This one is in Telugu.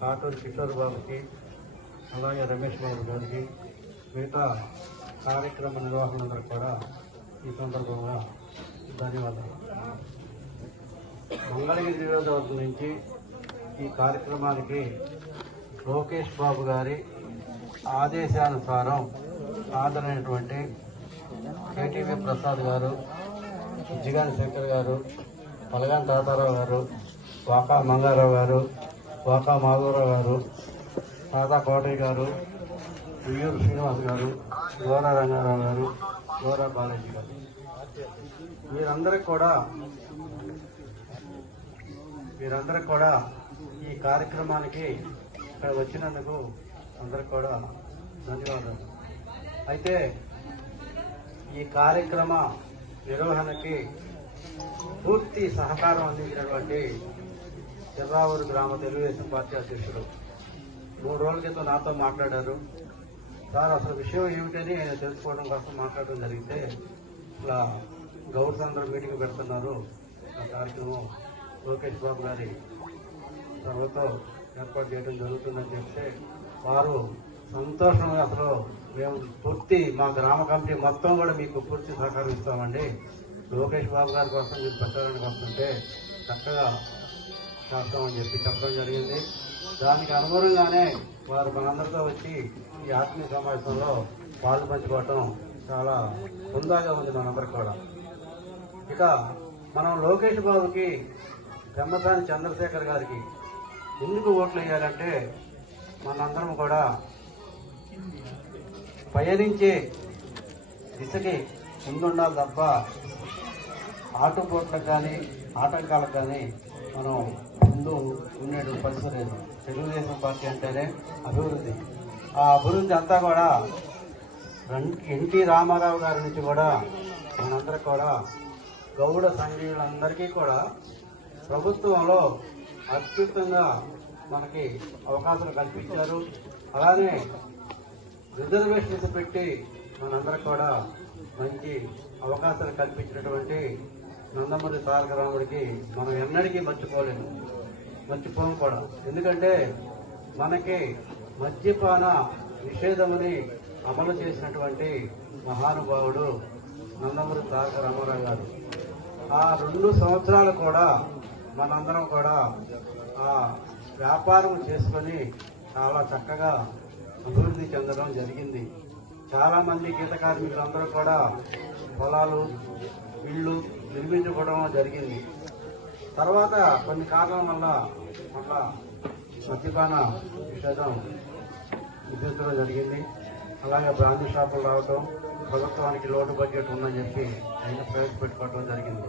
కాటూరి కిషోర్ బాబుకి, అలాగే రమేష్ బాబు గారికి, మిగతా కార్యక్రమ నిర్వహణలందరూ కూడా ఈ సందర్భంగా ధన్యవాదాలు. మంగళగిరి నియోజకవర్గం నుంచి ఈ కార్యక్రమానికి లోకేష్ బాబు గారి ఆదేశానుసారం ఆదరైనటువంటి కేటీవీ ప్రసాద్ గారు, జిగాని శంకర్ గారు, పలగాని తాతారావు గారు, వాకా మంగారావు గారు, వాకా మాధవరావు గారు, తాతా కోటయ్య గారు, ఉయ్యూరు శ్రీనివాస్ గారు, గోరా రంగారావు గారు, గోరా బాలాజీ గారు, వీరందరికీ కూడా ఈ కార్యక్రమానికి ఇక్కడ వచ్చినందుకు అందరికి కూడా ధన్యవాదాలు. అయితే ఈ కార్యక్రమ నిర్వహణకి పూర్తి సహకారం అందించినటువంటి చిర్రావూరు గ్రామ తెలుగుదేశం పార్టీ అధ్యక్షుడు 3 రోజుల క్రితం నాతో మాట్లాడారు. సార్, అసలు విషయం ఏమిటని ఆయన తెలుసుకోవడం కోసం మాట్లాడడం జరిగితే, ఇట్లా గౌడ్స్ అందరూ మీటింగ్ పెడుతున్నారు, ఆ కార్యక్రమం లోకేష్ బాబు గారి సభతో ఏర్పాటు చేయడం జరుగుతుందని చెప్తే వారు సంతోషంగా, అసలు మేము పూర్తి మా గ్రామ కమిటీ మొత్తం కూడా మీకు పూర్తి సహకారం ఇస్తామండి, లోకేష్ బాబు గారి కోసం మీరు ప్రచారానికి వస్తుంటే చక్కగా చేస్తామని చెప్పడం జరిగింది. దానికి అనుగుణంగానే వారు మనందరితో వచ్చి ఈ ఆత్మీయ సమావేశంలో పాలు పంచుకోవటం చాలా హుందాగా ఉంది మనందరికి కూడా. ఇక మనం లోకేష్ బాబుకి, పెమ్మసాని చంద్రశేఖర్ గారికి ఎందుకు ఓట్లు వేయాలంటే, మనందరం కూడా పయనించే దిశకి ముందుండాలి తప్ప ఆటుపోట్లకు కానీ ఆటంకాలకు కానీ మనం ముందు ఉండే పరిస్థితి లేదు. తెలుగుదేశం పార్టీ అంటేనే అభివృద్ధి. ఆ అభివృద్ధి అంతా కూడా ఎన్టీ రామారావు గారి నుంచి కూడా మనందరికీ కూడా గౌడ సంఘీయులందరికీ కూడా ప్రభుత్వంలో అద్భుతంగా మనకి అవకాశాలు కల్పించారు. అలానే రిజర్వేషన్స్ పెట్టి మనందరికి కూడా మంచి అవకాశాలు కల్పించినటువంటి నందమూరి తారక రాముడికి మనం ఎన్నటికీ మర్చిపోం కూడా. ఎందుకంటే మనకి మద్యపాన నిషేధముని అమలు చేసినటువంటి మహానుభావుడు నందమూరి తారక రామారావు గారు. ఆ 2 సంవత్సరాలు కూడా మనందరం కూడా ఆ వ్యాపారం చేసుకొని చాలా చక్కగా అభివృద్ధి చెందడం జరిగింది. చాలా మంది గీత కార్మికులందరూ కూడా పొలాలు, ఇళ్లు నిర్మించుకోవడం జరిగింది. తర్వాత కొన్ని కారణాల వల్ల మళ్ళా మద్యపాన నిషేధం విధించడం జరిగింది. అలాగే బ్రాందీ షాపులు రావటం, ప్రభుత్వానికి లోటు బడ్జెట్ ఉందని చెప్పి ఆయన ప్రవేశపెట్టుకోవడం జరిగింది.